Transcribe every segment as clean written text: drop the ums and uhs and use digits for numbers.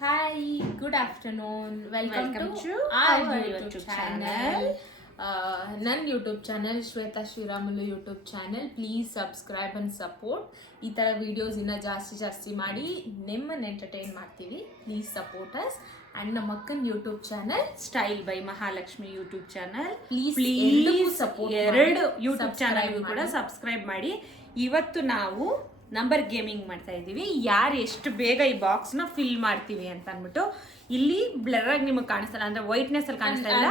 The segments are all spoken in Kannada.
Hi, good afternoon. Welcome to our YouTube YouTube channel. ನನ್ನ YouTube channel Shweta Sriramulu YouTube channel. Please subscribe and support. ಈ ಥರ ವಿಡಿಯೋಸ್ ಇನ್ನೂ ಜಾಸ್ತಿ ಮಾಡಿ ನಿಮ್ಮನ್ನು ಎಂಟರ್ಟೈನ್ ಮಾಡ್ತೀವಿ. Please support us. ಆ್ಯಂಡ್ ನಮ್ಮ ಅಕ್ಕನ YouTube channel style by Mahalakshmi YouTube channel. Please support. ಎರಡು ಯೂಟ್ಯೂಬ್ ಚಾನಲ್ ಕೂಡ ಸಬ್ಸ್ಕ್ರೈಬ್ ಮಾಡಿ. ಇವತ್ತು ನಾವು ನಂಬರ್ ಗೇಮಿಂಗ್ ಮಾಡ್ತಾ ಇದ್ದೀವಿ. ಯಾರು ಎಷ್ಟು ಬೇಗ ಈ ಬಾಕ್ಸ್ನ ಫಿಲ್ ಮಾಡ್ತೀವಿ ಅಂತ ಅಂದ್ಬಿಟ್ಟು. ಇಲ್ಲಿ ಬ್ಲರ್ ಆಗಿ ನಿಮಗೆ ಕಾಣಿಸ್ತಲ್ಲ, ಅಂದ್ರೆ ವೈಟ್ನೆಸ್ ಅಲ್ಲಿ ಕಾಣಿಸ್ತಾ ಇಲ್ಲ.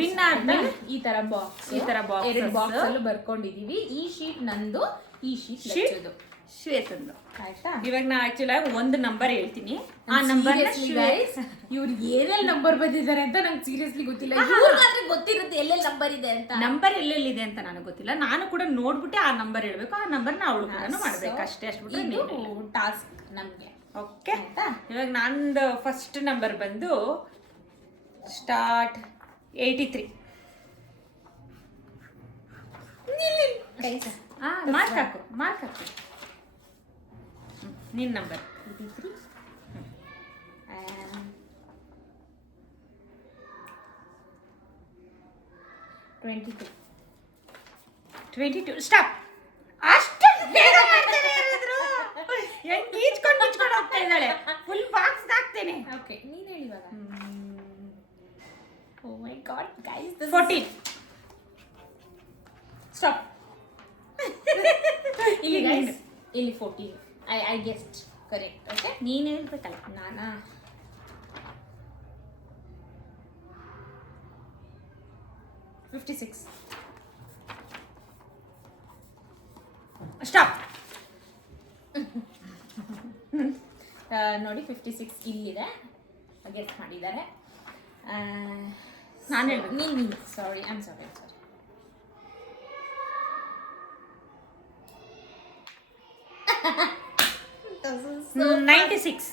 ವಿನ್ ಆದ್ಮೇಲೆ ಈ ತರ ಬಾಕ್ಸ್ ಎರಡು ಬಾಕ್ಸ್ ಅಲ್ಲೂ ಬರ್ಕೊಂಡಿದೀವಿ. ಈ ಶೀಟ್ ನಂದು, ಈ ಶೀಟ್ ಶ್ವೇತಂದು. ಆಯ್ತಾ? ಇವಾಗ ನಾ ಆಕ್ಚುಲಿ ಒಂದು ನಂಬರ್ ಹೇಳ್ತೀನಿ. ಆ ನಂಬರ್ ಇವ್ರು ಏನೆಲ್ಲ ನಂಬರ್ ಬಂದಿದ್ದಾರೆ ಅಂತ ನಂಗೆ ಸೀರಿಯಸ್ಲಿ ಗೊತ್ತಿಲ್ಲ. ಇವ್ರಿಗಾದ್ರೆ ಗೊತ್ತಿರುತ್ತೆ ಎಲ್ಲೆಲ್ಲಿ ನಂಬರ್ ಇದೆ ಅಂತ. ನಂಬರ್ ಎಲ್ಲೆಲ್ಲಿದೆ ಅಂತ ನನಗೆ ಗೊತ್ತಿಲ್ಲ. ನಾನು ಕೂಡ ನೋಡ್ಬಿಟ್ಟೆ ಆ ನಂಬರ್ ಹೇಳ್ಬೇಕು. ಆ ನಂಬರ್ ನ ಅವಳು ಕೂಡ ಮಾಡ್ಬೇಕು ಅಷ್ಟೇ. ಅಷ್ಟು ಟಾಸ್ಕ್ ನಮ್ಗೆ. ಓಕೆ, ಇವಾಗ ನಂದು ಫಸ್ಟ್ ನಂಬರ್ ಬಂದು ಸ್ಟಾರ್ಟ್ 83. ಮಾರ್ಕ್ ಹಾಕು. ನಿನ್ನ ನಂಬರ್ 83 and 22. ಸ್ಟಾಪ್. ಅಷ್ಟು ಬೇಗ ಮಾಡ್ತಾರೆ ಯಾರಾದ್ರೂ? ಹೆಂಗ್ ಈಚ್ಕೊಂಡು ಹೋಗ್ತಾ ಇದ್ದಾಳೆ. ಫುಲ್ ಬಾಕ್ಸ್ ಹಾಕ್ತೇನೆ. ಓಕೆ, ನೀನು ಹೇಳಿ ಇವಾಗ. ಓ ಮೈ ಗಾಡ್ ಗೈಸ್, 14. ಸ್ಟಾಪ್. ಇಲ್ಲಿ ಗೈಸ್, ಇಲ್ಲಿ 14. I guessed correct. Okay, ನೀನು ಹೇಳ್ಬೇಕಲ್ಲ. ನಾನಾ 56. ಸ್ಟಾಪ್. ನೋಡಿ 56 ಇಲ್ಲಿದೆ. ಗೆಸ್ ಮಾಡಿದ್ದಾರೆ. ನಾನು ಹೇಳ್ಬೇಕು. ನೀನು ಸಾರಿ, ಐ ಆಮ್ ಸಾರಿ. 96.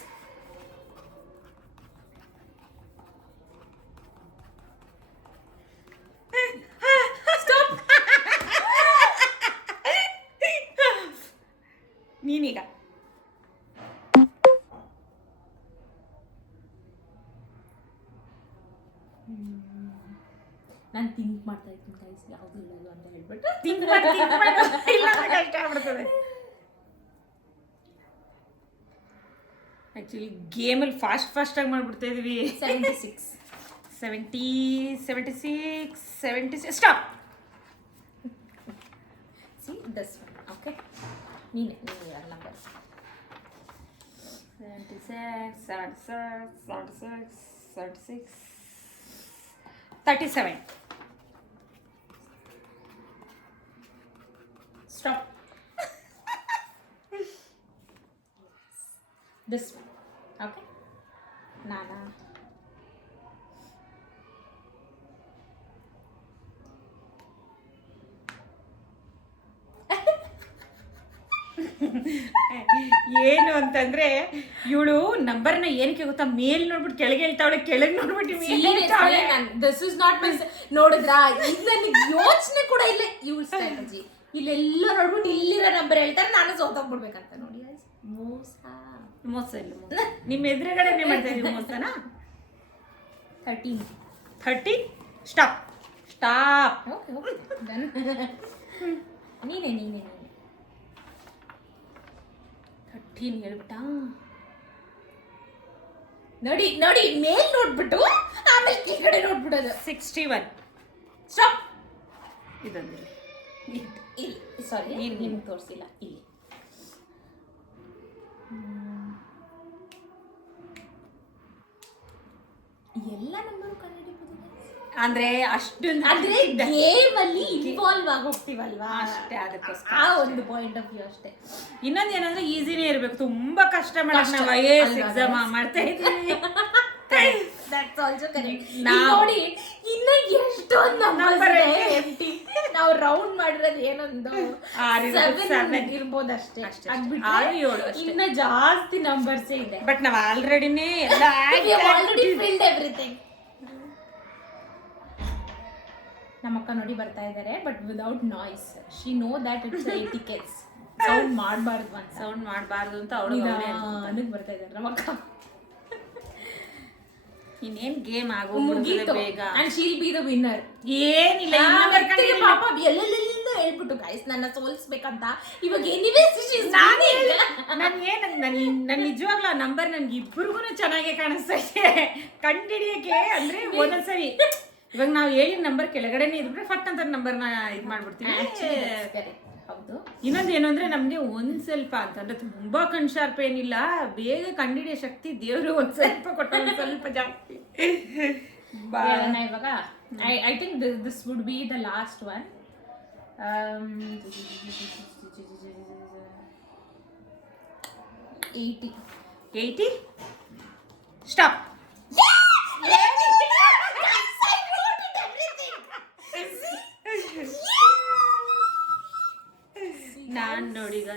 ಸ್ಟಾಪ್. ನೀನೀಗ ನಾನು ಥಿಂಕ್ ಮಾಡ್ತಾ ಇದ್ದೀನಿ ಗೈಸ್, ಯಾವುದು ಇಲ್ಲ ಅಂತ ಹೇಳ್ಬಿಟ್ಟು ಥಿಂಕ್ ಮಾಡಿ ಇಲ್ಲ ಕಷ್ಟ ಆಗ್ಬಿಡ್ತದೆ. ಆ್ಯಕ್ಚುಲಿ ಗೇಮಲ್ಲಿ ಫಾಸ್ಟ್ ಆಗಿ ಮಾಡ್ಬಿಡ್ತಾ ಇದೀವಿ. 76. 76. Stop. See this one. Okay, ನೀನು number 76. 37. Stop. This one. Okay, Nana. ಏನು ಅಂತಂದ್ರೆ ಇವಳು ನಂಬರ್ನ ಏನಕ್ಕೆ ಗೊತ್ತಾ, ಮೇಲ್ ನೋಡ್ಬಿಟ್ಟು ಕೆಳಗೆ ಹೇಳ್ತಾವಳೆ, ಕೆಳಗೆ ನೋಡ್ಬಿಟ್ಟು ದಿಸ್ ಇಸ್ ನಾಟ್ ಮೈ. ನೋಡಿದ್ರಾ, ಇದು ನನಗೆ ಯೋಚನೆ ಕೂಡ ಇಲ್ಲ ಇವಳ ಸ್ಟ್ರಾಟಜಿ. ಇಲ್ಲೆಲ್ಲ ನೋಡ್ಬಿಟ್ಟು ಇಲ್ಲಿರೋ ನಂಬರ್ ಹೇಳ್ತಾರೆ, ನಾನು ಸೋತೋಗ್ಬಿಡ್ಬೇಕಂತ. ನೋಡಿ ಮೋಸ ಇಲ್ಲ. ನಿಮ್ಮ ಎದುರುಗಡೆ ಮಾಡ್ತಾ ಇದೀವಿ ಮೋಸನ. 13. ಸ್ಟಾಪ್. ನೀನೇ 13 ಹೇಳ್ಬಿಟ್ಟ. ನೋಡಿ ಮೇಲ್ ನೋಡ್ಬಿಟ್ಟು ಆಮೇಲೆ ಈ ಕಡೆ ನೋಡ್ಬಿಡೋದು. 61. ಸ್ಟಾಪ್. ಇದೊಂದಿಲ್ಲ. ಇಲ್ಲಿ ಸಾರಿ, ನಿಮ್ಗೆ ತೋರಿಸಿಲ್ಲ. ಇಲ್ಲಿ ಎಲ್ಲ ನಂಬರು ಕನ್ನಡ ಅಂದ್ರೆ ಅಷ್ಟೊಂದು, ಅಂದ್ರೆ ಗೇಮ್ ಅಲ್ಲಿ ಇನ್ವಾಲ್ವ್ ಆಗಿ ಹೋಗ್ತೀವಲ್ವಾ, ಅಷ್ಟೇ. ಅದಕ್ಕೋಸ್ಕರ ಆ ಒಂದು ಪಾಯಿಂಟ್ ಆಫ್ ವ್ಯೂ ಅಷ್ಟೇ. ಇನ್ನೊಂದು ಏನಂದ್ರೆ ಈಸಿನೇ ಇರ್ಬೇಕು. ತುಂಬಾ ಕಷ್ಟ ಮಾಡಕ್ ನಾವು IAS ಎಕ್ಸಾಮ್ ಮಾಡ್ತಾ ಇದೀವಿ. That's also correct. ನೋಡಿ ಇನ್ನ ಎಷ್ಟೊಂದು ನಂಬರ್ ಎಂಟಿ. ನಾವು ರೌಂಡ್ ಮಾಡಿರೋದು ಏನೊಂದು 7 ಇರ್ಬೋದು ಅಷ್ಟೇ. ಇನ್ನ ಜಾಸ್ತಿ ನಂಬರ್ಸ್ ಇದೆ. ಬಟ್ ನಾವ್ ಆಲ್ರೆಡಿನೇ ಆಲ್ರೆಡಿ ಫಿಲ್ಡ್ ಎವ್ರಿಥಿಂಗ್. ನಮ್ಮಕ್ಕ ನೋಡಿ ಬರ್ತಾ ಇದ್ದಾರೆ, but without noise. She know that it's etiquettes. Sound ಮಾಡಬಾರ್ದು ಅಂತ ಅವಳು ನನಗೆ ಬರ್ತಾ ಇದ್ದಾರೆ ನಮ್ಮಕ್ಕ. ಇನ್ನೇನ್ ಗೇಮ್ ಆಗೋಗ್ಬಿಡುತ್ತೆ ಬೇಗ. And Sheel B the winner. ಏನಿಲ್ಲ ಪಾಪ ಎಲ್ಲೆಲ್ಲಿಂದ ಹೇಳ್ಬಿಟ್ಟು ಗೈಸ್ ನನ್ನ ಸೋಲ್ಸ್ಬೇಕಂತ ಇವಾಗ ಎನಿವೇ ನನ್ ನಿಜವಾಗ್ಲೂ ಆ ನಂಬರ್ ನನ್ಗೆ ಇಬ್ಬರಿಗೂ ಚೆನ್ನಾಗೆ ಕಾಣಿಸ್ತಾ ಇದೆ ಕಂಡಿಡಿಯಕ್ಕೆ. ಅಂದ್ರೆ ಒಂದೊಂದ್ಸರಿ ಇವಾಗ ನಾವು ಹೇಳಿದ ನಂಬರ್ ಕೆಳಗಡೆನೆ ಇದ್ರೆ ಫಟ್ ಅಂತ ನಂಬರ್ನ ಇದ್ ಮಾಡ್ಬಿಡ್ತೀವಿ. ಹೌದು. ಇನ್ನೊಂದು ಏನು ಅಂದ್ರೆ ನಮ್ಗೆ ಒಂದ್ ಸ್ವಲ್ಪ ಅಂತಂದ್ರೆ ತುಂಬಾ ಕಣ್ಶಾರ್ಪ್ ಏನಿಲ್ಲ, ಬೇಗ ಕಂಡಿಡಿಯೋ ಶಕ್ತಿ ದೇವ್ರು ಒಂದ್ ಸ್ವಲ್ಪ ಕೊಟ್ಟ, ಒಂದ್ ಸ್ವಲ್ಪ ಜಾಸ್ತಿ. ಇವಾಗ I think this would be the last one. 80 stop. ನಾನ್ ನೋಡಿ ಇದು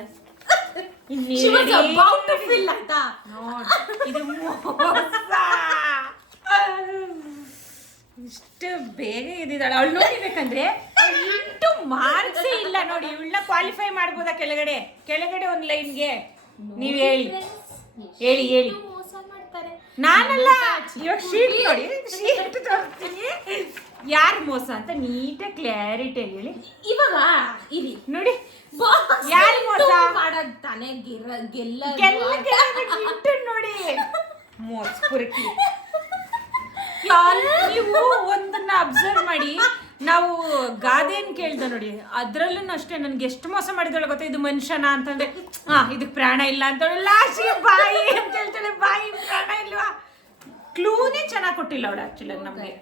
ಇಷ್ಟು ಬೇಗ ಎದ್ದಿದ್ದಾಳೆ ಅವಳು. ನೋಡಿಬೇಕಂದ್ರೆ 8 ಮಾರ್ಕ್ಸೇ ಇಲ್ಲ ನೋಡಿ. ಇವಳನ್ನ ಕ್ವಾಲಿಫೈ ಮಾಡ್ಬೋದಾ ಕೆಳಗಡೆ ಒಂದ್ ಲೈನ್ಗೆ? ನೀವ್ ಹೇಳಿ. ನಾನಲ್ಲ, ಇವಾಗ ಶೀಟ್ ನೋಡಿ, ಶೀಟ್ ತೋರಿಸ್ತೀನಿ ಯಾರು ಮೋಸ ಅಂತ ನೀಟಾಗಿ ಕ್ಲಾರಿಟಿ ಹೇಳಿ. ಇವಾಗ ಇರಿ ನೋಡಿ, ಯಾರು ಮೋಸ ಮಾಡೋದ್ ತಾನೇ ನೋಡಿ ಮೋಸ ಪುರಕಿ. ನೀವು ಒಂದನ್ನ ಅಬ್ಸರ್ವ್ ಮಾಡಿ, ನಾವು ಗಾದೆನ್ ಕೇಳ್ದ ನೋಡಿ, ಅದ್ರಲ್ಲೂ ಅಷ್ಟೇ ನನ್ಗೆ ಎಷ್ಟು ಮೋಸ ಮಾಡಿದಳು ಗೊತ್ತಾ, ಇದು ಮನುಷ್ಯನ ಅಂತಂದ್ರೆ ಇದಕ್ ಪ್ರಾಣ ಇಲ್ಲ ಅಂತ ಲಾಸ್ಟಿಗೆ ಬಾಯಿ ಅಂತ ಹೇಳ್ತಾಳೆ. ಬಾಯಿ ಪ್ರಾಣ ಇಲ್ವಾ? ಕ್ಲೂನೇ ಚೆನ್ನಾಗಿ ಕೊಟ್ಟಿಲ್ಲ ಅವಳು ಆಕ್ಚುಲಿ ನಮ್ಗೆ.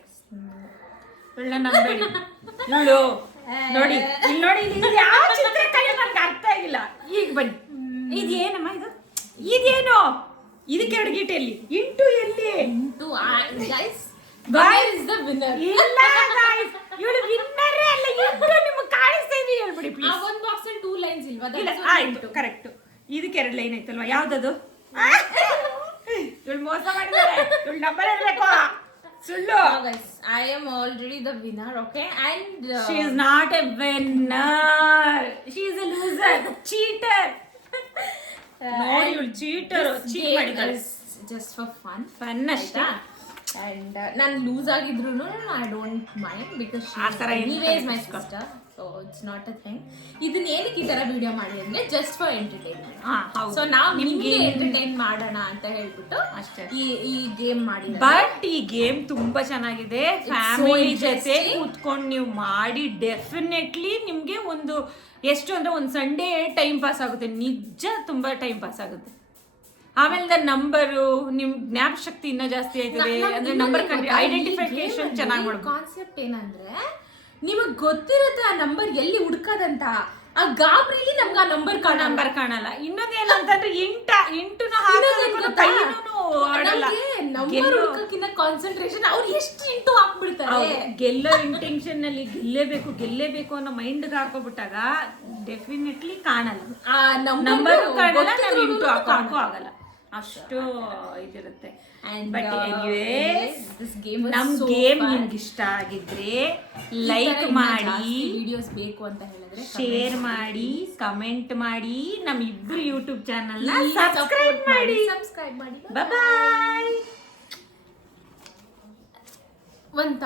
ಒಳ್ಳೆ ನಂಬೇಡಿ ಇವಳು. ನೋಡಿ ಇಲ್ಲಿ ನೋಡಿ, ಇಲ್ಲಿ ಯಾವ ಚಿತ್ರಕಲೆ ನನ್ಗೆ ಅರ್ಥ ಆಗಿಲ್ಲ. ಈಗ ಬನ್ನಿ, ಇದೇನಮ್ಮ ಇದೇನು? ಇದಕ್ಕೆ 2 ಗೀಟೆ ಎಲ್ಲಿ? ಇಂಟು ಎಲ್ಲಿ? ಇಲ್ಲ ಇವಳು ವಿನ್ನರೇ ಅಲ್ಲ. ಇಂಟು ನಿಮ್ಗೆ ಕಾಣಿಸ್ತಾ ಇದೀವಿ, ಹೇಳ್ಬಿಡಿ ಪ್ಲೀಸ್. ಒಂದು ಬಾಕ್ಸ್ ಅಲ್ಲಿ 2 ಲೈನ್ಸ್ ಇಲ್ವಾ? ಆಯ್ತು, ಕರೆಕ್ಟ್. ಇದಕ್ಕೆ 2 ಲೈನ್ ಐತಲ್ವಾ? ಯಾವ್ದದು? ಇವಳು ಮೋಸ ಮಾಡಿದಾರೆ. ಇವಳು ನಂಬರ್ ಹೇಳ್ಬೇಕು. ಸುಳ್ಳು. I am already the winner, okay? And she is not a winner. She is a loser. Cheater. ನೋಡಿ ಇವಳು ಚೀಟರ್. ಚೀಟ್ ಮಾಡಿದಾಳೆ just for fun ಅಷ್ಟೇ. And ನಾನು ಲೂಸ್ ಆಗಿದ್ರು I don't mind because she is my sister, so it's not a thing. ಇದನ್ನ ಏನಕ್ಕೆ ಈ ತರ ವಿಡಿಯೋ ಮಾಡಿ ಅಂದ್ರೆ ಜಸ್ಟ್ ಫಾರ್ ಎಂಟರ್ಟೈನ್ಮೆಂಟ್. ಸೊ ನಾವು ನಿಮ್ಗೆ ಎಂಟರ್ಟೈನ್ ಮಾಡೋಣ ಅಂತ ಹೇಳ್ಬಿಟ್ಟು ಅಷ್ಟೇ ಈ ಗೇಮ್ ಮಾಡಿದ್ವಿ. ಬಟ್ ಈ ಗೇಮ್ ತುಂಬಾ ಚೆನ್ನಾಗಿದೆ. ಫ್ಯಾಮಿಲಿ ಜೊತೆ ಕೂತ್ಕೊಂಡು ನೀವು ಮಾಡಿ ಡೆಫಿನೆಟ್ಲಿ ನಿಮ್ಗೆ ಒಂದು ಎಷ್ಟು ಅಂದ್ರೆ ಒಂದು ಸಂಡೇ ಟೈಮ್ ಪಾಸ್ ಆಗುತ್ತೆ. ನಿಜ ತುಂಬಾ ಟೈಮ್ ಪಾಸ್ ಆಗುತ್ತೆ. ಆಮೇಲೆ ನಂಬರು ನಿಮ್ ಜ್ಞಾಪಕ ಶಕ್ತಿ ಇನ್ನೂ ಜಾಸ್ತಿ ಆಯ್ತದೆ. ಅಂದ್ರೆ ನಂಬರ್ ಐಡೆಂಟಿಫಿಕೇಶನ್ ಚೆನ್ನಾಗಿ ಮಾಡ್ಬೋದು. ಕಾನ್ಸೆಪ್ಟ್ ಏನಂದ್ರೆ ನಿಮಗ್ ಗೊತ್ತಿರುತ್ತೆ ಆ ನಂಬರ್ ಎಲ್ಲಿ ಹುಡ್ಕೋದಂತ. ಆ ಗಾಬರಿಲಿ ನಮ್ಗೆ ಆ ನಂಬರ್ ಕಾಣಲ್ಲ. ಇನ್ನೊಂದೇನಂತಂದ್ರೆ ಇಂಟುನ ನಂಬರ್ ಹುಡ್ಕಕ್ಕಿಂತ ಕಾನ್ಸಂಟ್ರೇಷನ್ ಅವ್ರು ಎಷ್ಟು ಇಂಟು ಹಾಕ್ಬಿಡ್ತಾರೆ. ಗೆಲ್ಲೋ ಇಂಟೆನ್ಷನ್ ನಲ್ಲಿ ಗೆಲ್ಲೇಬೇಕು ಅನ್ನೋ ಮೈಂಡ್ ಹಾಕೋಬಿಟ್ಟಾಗ ಡೆಫಿನೆಟ್ಲಿ ಕಾಣಲ್ಲ. ಆ ನಂಬರ್ ಕಾಣಲ್ಲ, ನಾವು ಇಂಟು ಹಾಕೋಕ್ಕೂ ಆಗಲ್ಲ. ಅಷ್ಟು ಇದಿರುತ್ತೆ. ಬಟ್ ನಮ್ ಗೇಮ್ ನಿಮ್ಗೆ ಇಷ್ಟ ಆಗಿದ್ರೆ ಲೈಕ್ ಮಾಡಿ, ವಿಡಿಯೋಸ್ ಬೇಕು ಅಂತ ಹೇಳಿದ್ರೆ ಶೇರ್ ಮಾಡಿ, ಕಮೆಂಟ್ ಮಾಡಿ, ನಮ್ಮ ಇಬ್ರು ಯೂಟ್ಯೂಬ್ ಚಾನಲ್ ನ ಸಬ್ಸ್ಕ್ರೈಬ್ ಮಾಡಿ. ಬಾಯ್. ಒಂದು